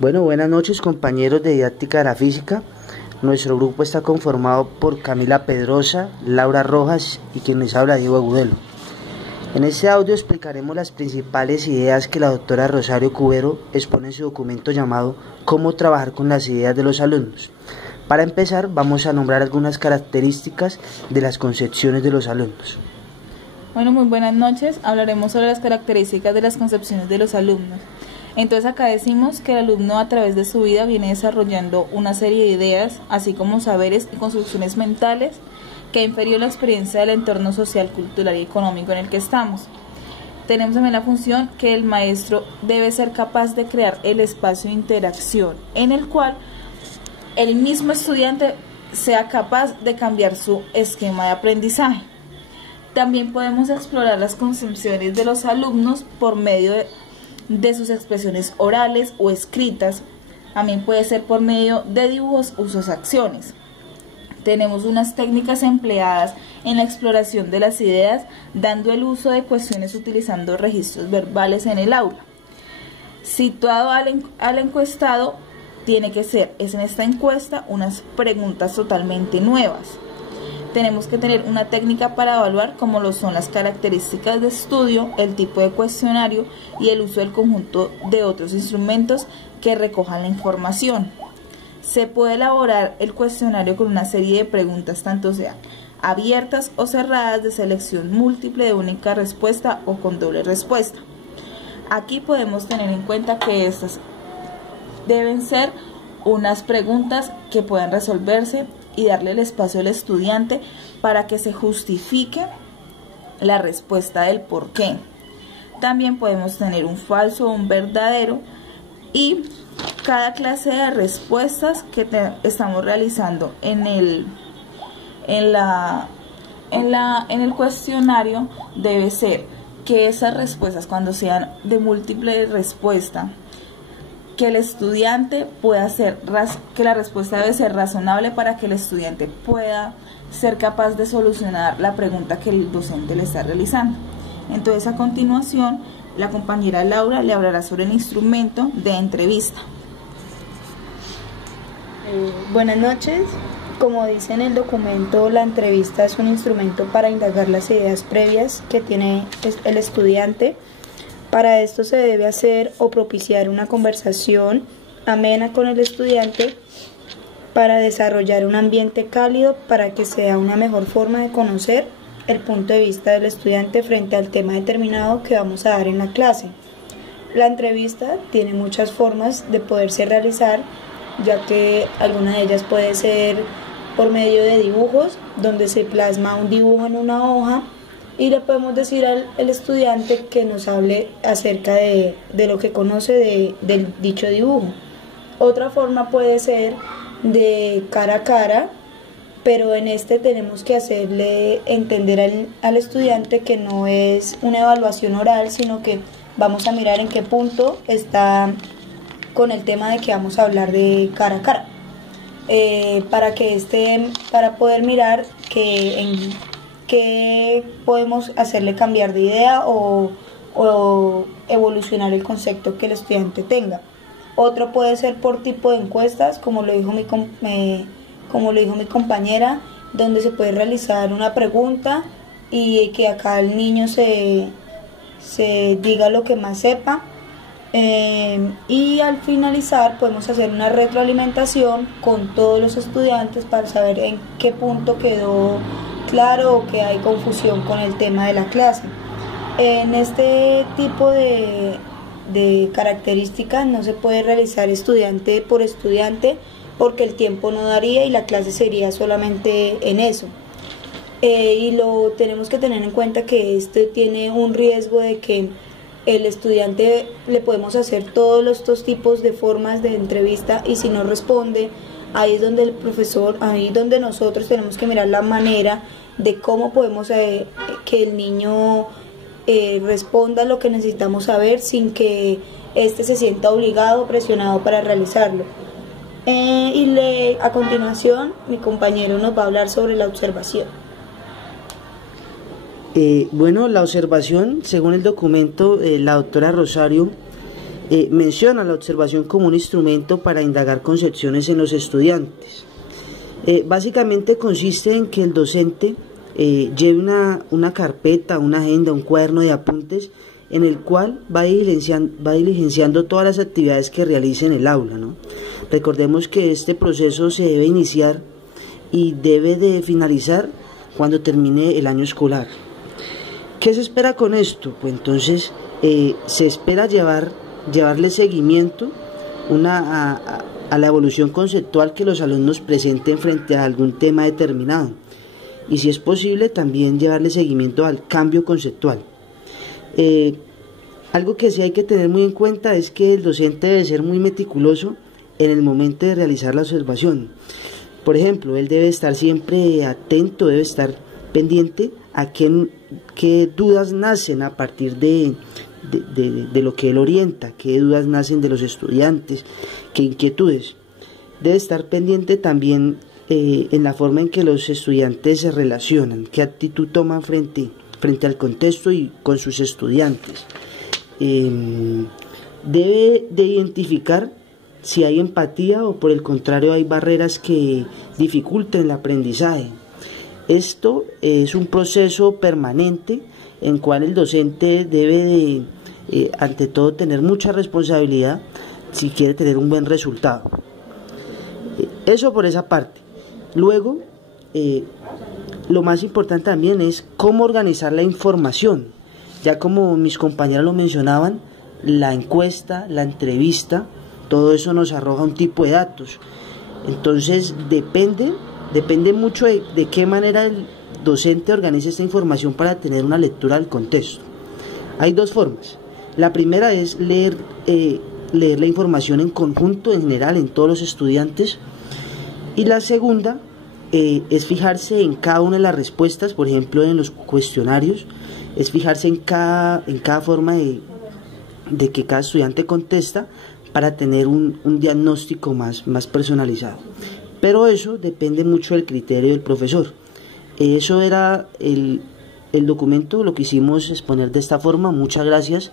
Bueno, buenas noches compañeros de didáctica de la física. Nuestro grupo está conformado por Camila Pedrosa, Laura Rojas y quien les habla, Diego Agudelo. En este audio explicaremos las principales ideas que la doctora Rosario Cubero expone en su documento llamado Cómo trabajar con las ideas de los alumnos. Para empezar, vamos a nombrar algunas características de las concepciones de los alumnos. Bueno, muy buenas noches. Hablaremos sobre las características de las concepciones de los alumnos. Entonces acá decimos que el alumno a través de su vida viene desarrollando una serie de ideas, así como saberes y construcciones mentales que ha inferido la experiencia del entorno social, cultural y económico en el que estamos. Tenemos también la función que el maestro debe ser capaz de crear el espacio de interacción en el cual el mismo estudiante sea capaz de cambiar su esquema de aprendizaje. También podemos explorar las concepciones de los alumnos por medio de sus expresiones orales o escritas. También puede ser por medio de dibujos o sus acciones. Tenemos unas técnicas empleadas en la exploración de las ideas, dando el uso de cuestiones utilizando registros verbales en el aula. Situado al encuestado, tiene que ser, en esta encuesta, unas preguntas totalmente nuevas. Tenemos que tener una técnica para evaluar como lo son las características de estudio, el tipo de cuestionario y el uso del conjunto de otros instrumentos que recojan la información. Se puede elaborar el cuestionario con una serie de preguntas, tanto sean abiertas o cerradas, de selección múltiple, de única respuesta o con doble respuesta. Aquí podemos tener en cuenta que estas deben ser unas preguntas que puedan resolverse y darle el espacio al estudiante para que se justifique la respuesta del por qué. También podemos tener un falso o un verdadero, y cada clase de respuestas que estamos realizando en el cuestionario debe ser que esas respuestas, cuando sean de múltiple respuesta, que el estudiante pueda que la respuesta debe ser razonable para que el estudiante pueda ser capaz de solucionar la pregunta que el docente le está realizando. Entonces, a continuación, la compañera Laura le hablará sobre el instrumento de entrevista. Buenas noches. Como dice en el documento, la entrevista es un instrumento para indagar las ideas previas que tiene el estudiante. Para esto se debe hacer o propiciar una conversación amena con el estudiante para desarrollar un ambiente cálido para que sea una mejor forma de conocer el punto de vista del estudiante frente al tema determinado que vamos a dar en la clase. La entrevista tiene muchas formas de poderse realizar, ya que alguna de ellas puede ser por medio de dibujos, donde se plasma un dibujo en una hoja y le podemos decir al estudiante que nos hable acerca de lo que conoce del dicho dibujo. Otra forma puede ser de cara a cara, pero en este tenemos que hacerle entender al estudiante que no es una evaluación oral, sino que vamos a mirar en qué punto está con el tema de que vamos a hablar de cara a cara, para poder mirar que podemos hacerle cambiar de idea o evolucionar el concepto que el estudiante tenga. Otro puede ser por tipo de encuestas, como lo dijo mi compañera, donde se puede realizar una pregunta y que acá el niño se diga lo que más sepa, y al finalizar podemos hacer una retroalimentación con todos los estudiantes para saber en qué punto quedó claro o que hay confusión con el tema de la clase. En este tipo de características no se puede realizar estudiante por estudiante porque el tiempo no daría y la clase sería solamente en eso. Y lo tenemos que tener en cuenta que esto tiene un riesgo de que el estudiante le podemos hacer todos estos tipos de formas de entrevista y si no responde, ahí es donde el profesor, ahí es donde nosotros tenemos que mirar la manera de cómo podemos que el niño responda lo que necesitamos saber sin que éste se sienta obligado o presionado para realizarlo. A continuación mi compañero nos va a hablar sobre la observación. Bueno, la observación, según el documento, la doctora Rosario Menciona la observación como un instrumento para indagar concepciones en los estudiantes. Básicamente consiste en que el docente lleve una carpeta, una agenda, un cuaderno de apuntes en el cual va diligenciando todas las actividades que realice en el aula, ¿no? Recordemos que este proceso se debe iniciar y debe de finalizar cuando termine el año escolar. ¿Qué se espera con esto? Pues entonces se espera llevarle seguimiento a la evolución conceptual que los alumnos presenten frente a algún tema determinado, y si es posible también llevarle seguimiento al cambio conceptual. Algo que sí hay que tener muy en cuenta es que el docente debe ser muy meticuloso en el momento de realizar la observación. Por ejemplo, él debe estar siempre atento, debe estar pendiente a qué dudas nacen a partir de lo que él orienta, qué dudas nacen de los estudiantes, qué inquietudes. Debe estar pendiente también en la forma en que los estudiantes se relacionan, qué actitud toman frente al contexto y con sus estudiantes. Debe de identificar si hay empatía o por el contrario hay barreras que dificulten el aprendizaje. Esto es un proceso permanente en cual el docente debe de, ante todo, tener mucha responsabilidad si quiere tener un buen resultado. Eso por esa parte. Luego, lo más importante también es cómo organizar la información. Ya como mis compañeros lo mencionaban, la encuesta, la entrevista, todo eso nos arroja un tipo de datos. Entonces depende mucho de qué manera el docente organiza esta información para tener una lectura del contexto. Hay dos formas. La primera es leer la información en conjunto, en general, en todos los estudiantes. Y la segunda es fijarse en cada una de las respuestas, por ejemplo en los cuestionarios, es fijarse en cada forma de que cada estudiante contesta para tener un diagnóstico más personalizado. Pero eso depende mucho del criterio del profesor. Eso era el documento, lo quisimos exponer de esta forma. Muchas gracias